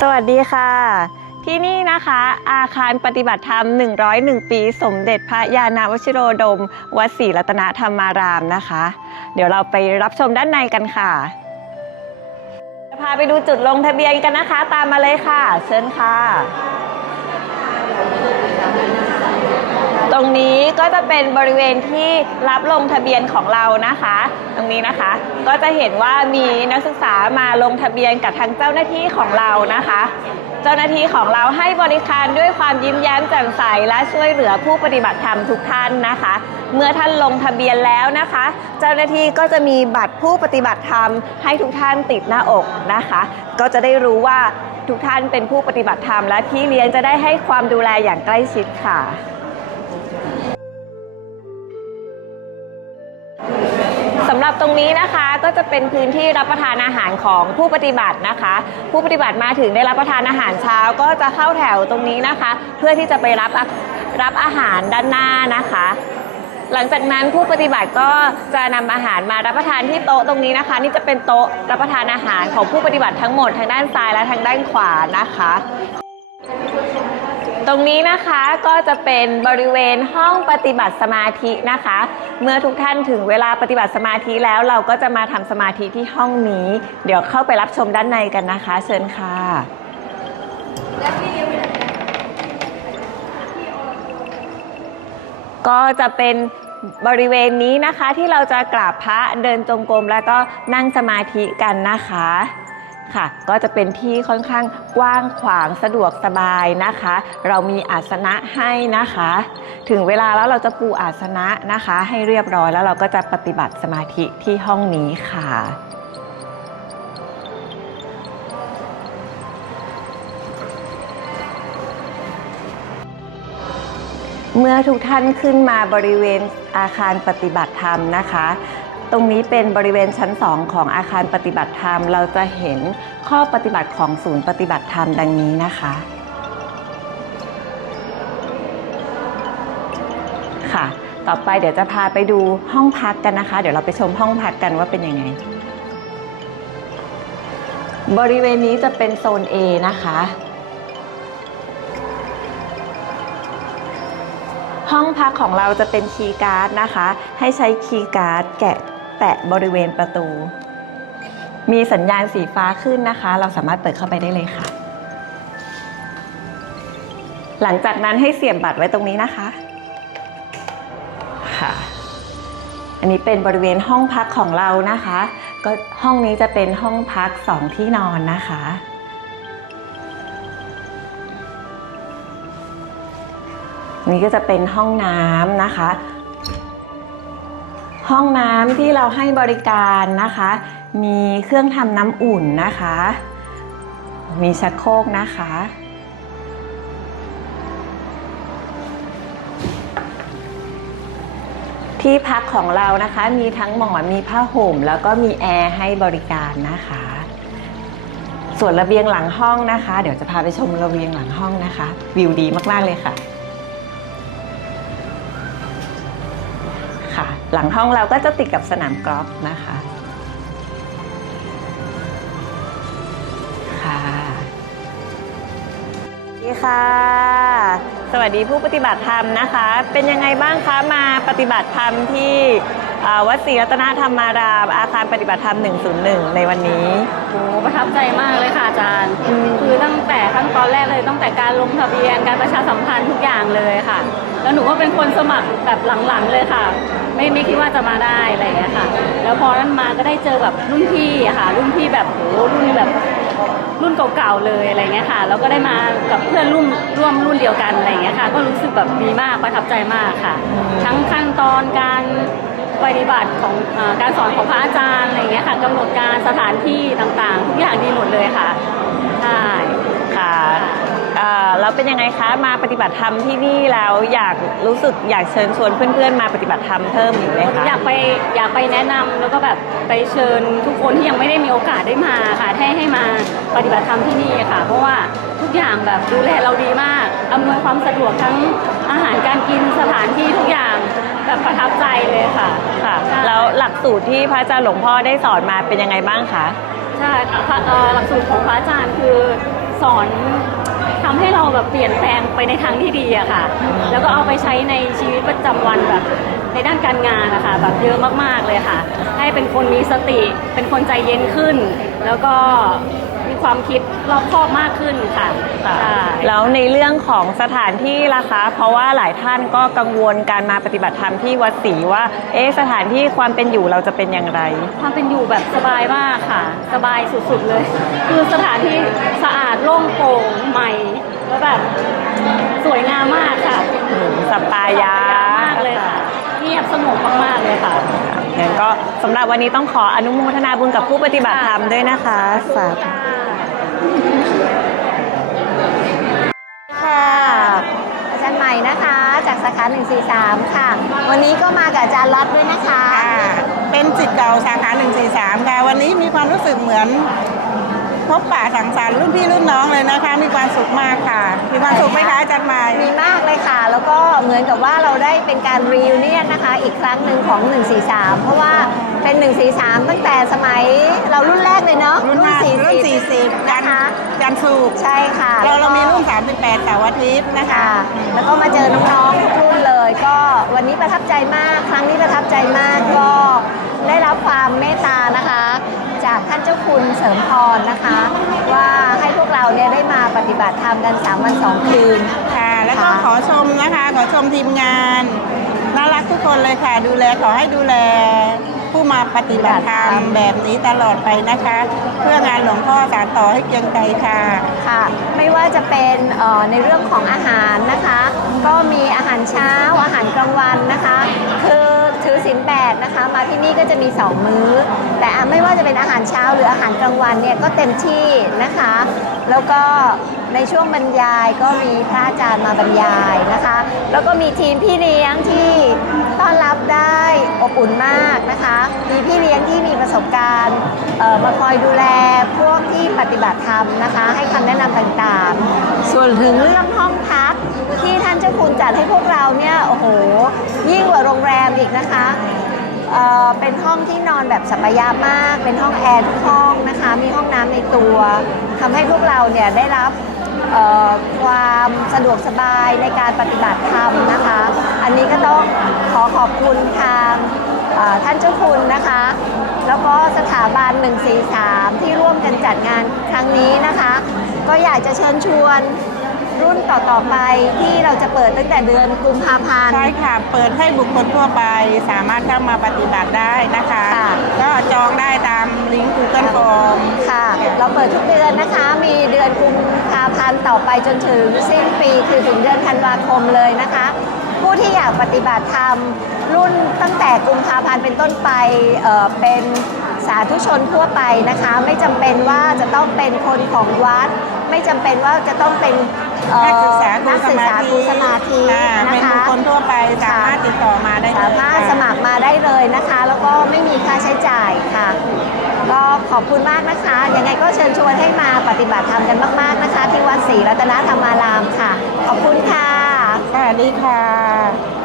สวัสดีค่ะ ที่นี่นะคะ อาคารปฏิบัติธรรม 101 ปี สมเด็จพระยาณวชิโรดม วัดศรีรัตนธรรมารามนะคะ เดี๋ยวเราไปรับชมด้านในกันค่ะจะพาไปดูจุดลงทะเบียนกันนะคะ ตามมาเลยค่ะ เชิญค่ะ ตรงนี้ก็จะเป็นบริเวณที่รับลงทะเบียนของเรานะคะ ตรงนี้นะคะ ก็จะเห็นว่ามีนักศึกษามาลงทะเบียนกับทางเจ้าหน้าที่ของเรานะคะ เจ้าหน้าที่ของเราให้บริการด้วยความยิ้มแย้มแจ่มใสและช่วยเหลือผู้ปฏิบัติธรรมทุกท่านนะคะ เมื่อท่านลงทะเบียนแล้วนะคะ เจ้าหน้าที่ก็จะมีบัตรผู้ปฏิบัติธรรมให้ทุกท่านติดหน้าอกนะคะ ก็จะได้รู้ว่า ทุกท่านเป็นผู้ปฏิบัติธรรมและพี่เลี้ยงจะได้ให้ความดูแลอย่างใกล้ชิดค่ะ สำหรับตรงนี้นะคะก็จะเป็นพื้นที่รับประทานอาหารของผู้ปฏิบัตินะคะ ผู้ปฏิบัติมาถึงได้รับประทานอาหารเช้าก็จะเข้าแถวตรงนี้นะคะ เพื่อที่จะไปรับรับอาหารด้านหน้านะคะ หลังจากนั้นผู้ปฏิบัติก็จะนำอาหารมารับประทานที่โต๊ะตรงนี้นะคะ นี่จะเป็นโต๊ะรับประทานอาหารของผู้ปฏิบัติทั้งหมดทางด้านซ้ายและทางด้านขวานะคะตรงนี้นะคะก็จะเป็นบริเวณห้องปฏิบัติสมาธินะคะ เมื่อทุกท่านถึงเวลาปฏิบัติสมาธิแล้วเราก็จะมาทำสมาธิที่ห้องนี้ เดี๋ยวเข้าไปรับชมด้านในกันนะคะ เชิญค่ะก็จะเป็น บริเวณนี้นะคะที่เราจะกราบพระเดินจงกรมแล้วก็นั่งสมาธิกันนะคะค่ะ ก็จะเป็นที่ค่อนข้างกว้างขวางสะดวกสบายนะคะ เรามีอาสนะให้นะคะ ถึงเวลาแล้วเราจะปูอาสนะนะคะ ให้เรียบร้อยแล้วเราก็จะปฏิบัติสมาธิที่ห้องนี้ค่ะ เมื่อทุกท่านขึ้นมาบริเวณอาคารปฏิบัติธรรมนะคะ ตรงนี้เป็นบริเวณชั้น 2 ของอาคารปฏิบัติธรรม เราจะเห็นข้อปฏิบัติของศูนย์ปฏิบัติธรรมดังนี้นะคะค่ะ ต่อไปเดี๋ยวจะพาไปดูห้องพักกันนะคะ เดี๋ยวเราไปชมห้องพักกันว่าเป็นยังไง บริเวณนี้จะเป็นโซน A นะคะ ห้องพักของเราจะเป็นคีย์การ์ดนะคะ ให้ใช้คีย์การ์ดแกะแตะบริเวณประตู มีสัญญาณสีฟ้าขึ้นนะคะ เราสามารถเปิดเข้าไปได้เลยค่ะ หลังจากนั้นให้เสียบบัตรไว้ตรงนี้นะคะค่ะอันนี้เป็นบริเวณห้องพักของเรานะคะ ก็ห้องนี้จะเป็นห้องพักสองที่นอนนะคะ นี่ก็จะเป็นห้องน้ำนะคะ ห้องน้ำที่เราให้บริการนะคะ มีเครื่องทำน้ำอุ่นนะคะ มีชักโครกนะคะ ที่พักของเรานะคะ มีทั้งหมอนมีผ้าห่ม แล้วก็มีแอร์ให้บริการนะคะ ส่วนระเบียงหลังห้องนะคะ เดี๋ยวจะพาไปชมระเบียงหลังห้องนะคะ วิวดีมากๆเลยค่ะ หลังห้องเราก็จะติดกับสนามกอล์ฟนะคะค่ะสวัสดีค่ะ สวัสดีผู้ปฏิบัติธรรมนะคะ เป็นยังไงบ้างคะมาปฏิบัติธรรมที่วัดศรีรัตนธรรมารามอาคารปฏิบัติธรรม 101 ในวันนี้โอ้ประทับใจมากเลยค่ะอาจารย์ คือตั้งแต่ขั้นตอนแรกเลยตั้งแต่การลงทะเบียนการประชาสัมพันธ์ทุกอย่างเลยค่ะ แล้วหนูก็เป็นคนสมัครแบบหลังๆเลยค่ะ ไม่ไม่คิดว่าจะมาได้อะไรอย่างเงี้ยค่ะ แล้วพอนั้นมาก็ได้เจอแบบรุ่นพี่อะค่ะ รุ่นพี่แบบโหรุ่นแบบรุ่นเก่าๆเลยอะไรเงี้ยค่ะ แล้วก็ได้มากับเพื่อนรุ่นร่วมรุ่นเดียวกันอะไรเงี้ยค่ะ ก็รู้สึกแบบดีมากประทับใจมากค่ะ ทั้งขั้นตอนการปฏิบัติของอการสอนของพระอาจารย์อะไรเงี้ยค่ะกำหนดการสถานที่ต่างๆ ทุกอย่างดีหมดเลยค่ะใช่ค่ะ แล้วเป็นยังไงคะ มาปฏิบัติธรรมที่นี่แล้วอยากรู้สึกอยากเชิญชวนเพื่อนๆ มาปฏิบัติธรรมเพิ่มอีกไหมคะอยากไปอยากไปแนะนำแล้วก็แบบไปเชิญทุกคนที่ยังไม่ได้มีโอกาสได้มาค่ะให้ให้มาปฏิบัติธรรมที่นี่ค่ะ เพราะว่าทุกอย่างแบบดูแลเราดีมากอำนวยความสะดวกทั้งอาหารการกินสถานที่ทุกอย่างแบบประทับใจเลยค่ะค่ะใช่แล้วหลักสูตรที่พระอาจารย์หลวงพ่อได้สอนมาเป็นยังไงบ้างคะใช่ค่ะพระเอ่อหลักสูตรของพระอาจารย์คือสอนทำให้เราแบบเปลี่ยนแปลงไปในทางที่ดีอะค่ะ แล้วก็เอาไปใช้ในชีวิตประจำวันแบบในด้านการงานนะคะแบบเยอะมากๆเลยค่ะ ให้เป็นคนมีสติ เป็นคนใจเย็นขึ้น แล้วก็มีความคิดรอบคอบมากขึ้นค่ะใช่แล้วในเรื่องของสถานที่ล่ะคะ เพราะว่าหลายท่านก็กังวลการมาปฏิบัติธรรมที่วัดศรีว่า เอ๊ะสถานที่ความเป็นอยู่เราจะเป็นอย่างไร ความเป็นอยู่แบบสบายมากค่ะ สบายสุดๆเลย คือสถานที่สะอาดโล่งโปร่งใหม่ แล้วแบบสวยงามมากค่ะสัปปายะมากเลยค่ะ เงียบสงบมากๆเลยค่ะ งั้นก็สำหรับวันนี้ต้องขออนุโมทนาบุญกับผู้ปฏิบัติธรรมด้วยนะคะสาธุ ค่ะอาจารย์ใหม่นะคะ จากสาขา143 ค่ะ วันนี้ก็มากับอาจารย์รัตด้วยนะคะ ค่ะเป็นจิตเก่าสาขา143ค่ะวันนี้มีความรู้สึกเหมือน พบป่าสังสรรค์รุ่นพี่รุ่นน้องเลยนะคะ มีความสุขมากค่ะ มีความสุขไหมคะอาจารย์หมาย มีมากเลยค่ะ แล้วก็เหมือนกับว่าเราได้เป็นการรีวิเนียนนะคะ อีกครั้งหนึ่งของ 143 เพราะว่าเป็น 143 ตั้งแต่สมัยเรารุ่นแรกเลยเนาะรุ่นห้ารุ่น40จันะนทร์คะ จันทร์สุกร์ใช่ค่ะเราแล้วก็เรามีรุ่น 38เสาร์อาทิตย์นะคะค่ะแล้วก็มาเจอน้องๆทุกรุ่นเลย ก็วันนี้ประทับใจมาก ครั้งนี้ประทับใจมากก็ได้รับความเมตตานะคะ จากท่านเจ้าคุณเสริมพรนะคะ ว่าให้พวกเราเนี่ยได้มาปฏิบัติธรรมกัน 3 วัน 2 คืน ค่ะ แล้วก็ค่ะขอชมนะคะ ขอชมทีมงานน่ารักทุกคนเลยค่ะ ดูแลขอให้ดูแลผู้มาปฏิบัติธรรมแบบนี้ตลอดไปนะคะ เพื่องานหลวงพ่อสานต่อให้เกรียงไกรค่ะค่ะ ไม่ว่าจะเป็นเอ่อในเรื่องของอาหารนะคะ ก็มีอาหารเช้าอาหารกลางวันนะคะ คือ ถือศีลแปดนะคะ มาที่นี่ก็จะมี 2 มื้อ แต่ไม่ว่าจะเป็นอาหารเช้าหรืออาหารกลางวันเนี่ยก็เต็มที่นะคะ แล้วก็ในช่วงบรรยายก็มีพระอาจารย์มาบรรยายนะคะ แล้วก็มีทีมพี่เลี้ยงที่ต้อนรับได้อบอุ่นมากนะคะ มีพี่เลี้ยงที่มีประสบการณ์มาคอยดูแลพวกที่ปฏิบัติธรรมนะคะ ให้คำแนะนำต่างๆ ส่วนถึงเรื่องห้องพัก ที่ท่านเจ้าคุณจัดให้พวกเราเนี่ยโอ้โหยิ่งกว่าโรงแรมอีกนะคะเเป็นห้องที่นอนแบบสัปยามาก เป็นห้องแอร์ทุกห้องนะคะ มีห้องน้ำในตัว ทำให้พวกเราเนี่ยได้รับความสะดวกสบายในการปฏิบัติธรรมนะคะ อันนี้ก็ต้องขอขอบคุณทางท่านเจ้าคุณนะคะ แล้วก็สถาบัน 143 ที่ร่วมกันจัดงานครั้งนี้นะคะ ก็อยากจะเชิญชวน รุ่นต่อๆไปที่เราจะเปิดตั้งแต่เดือนกุมภาพันธ์ ใช่ค่ะ เปิดให้บุคคลทั่วไปสามารถเข้ามาปฏิบัติได้นะคะ ค่ะ ก็จองได้ตามลิงก์ Google Form ค่ะ เราเปิดทุกเดือนนะคะ มีเดือนกุมภาพันธ์ต่อไปจนถึงสิ้นปีคือถึงเดือนธันวาคมเลยนะคะ ผู้ที่อยากปฏิบัติธรรมรุ่นตั้งแต่กุมภาพันธ์เป็นต้นไปเอ่อเป็นสาธุชนทั่วไปนะคะ ไม่จำเป็นว่าจะต้องเป็นคนของวัด ไม่จำเป็นว่าจะต้องเป็น เอ่อนักศึกษานักศึกษาครูสมาธิอ่านะเป็นคะ บุคคลทั่วไปสามารถติดต่อมาได้เลยสามารถค่ะสมัครมาได้เลยนะคะ แล้วก็ไม่มีค่าใช้จ่ายค่ะ ก็ขอบคุณมากนะคะ ยังไงก็เชิญชวนให้มาปฏิบัติธรรมกันมาก ๆนะคะ ที่วัดศรีรัตนธรรมารามค่ะ ขอบคุณค่ะ สวัสดีค่ะ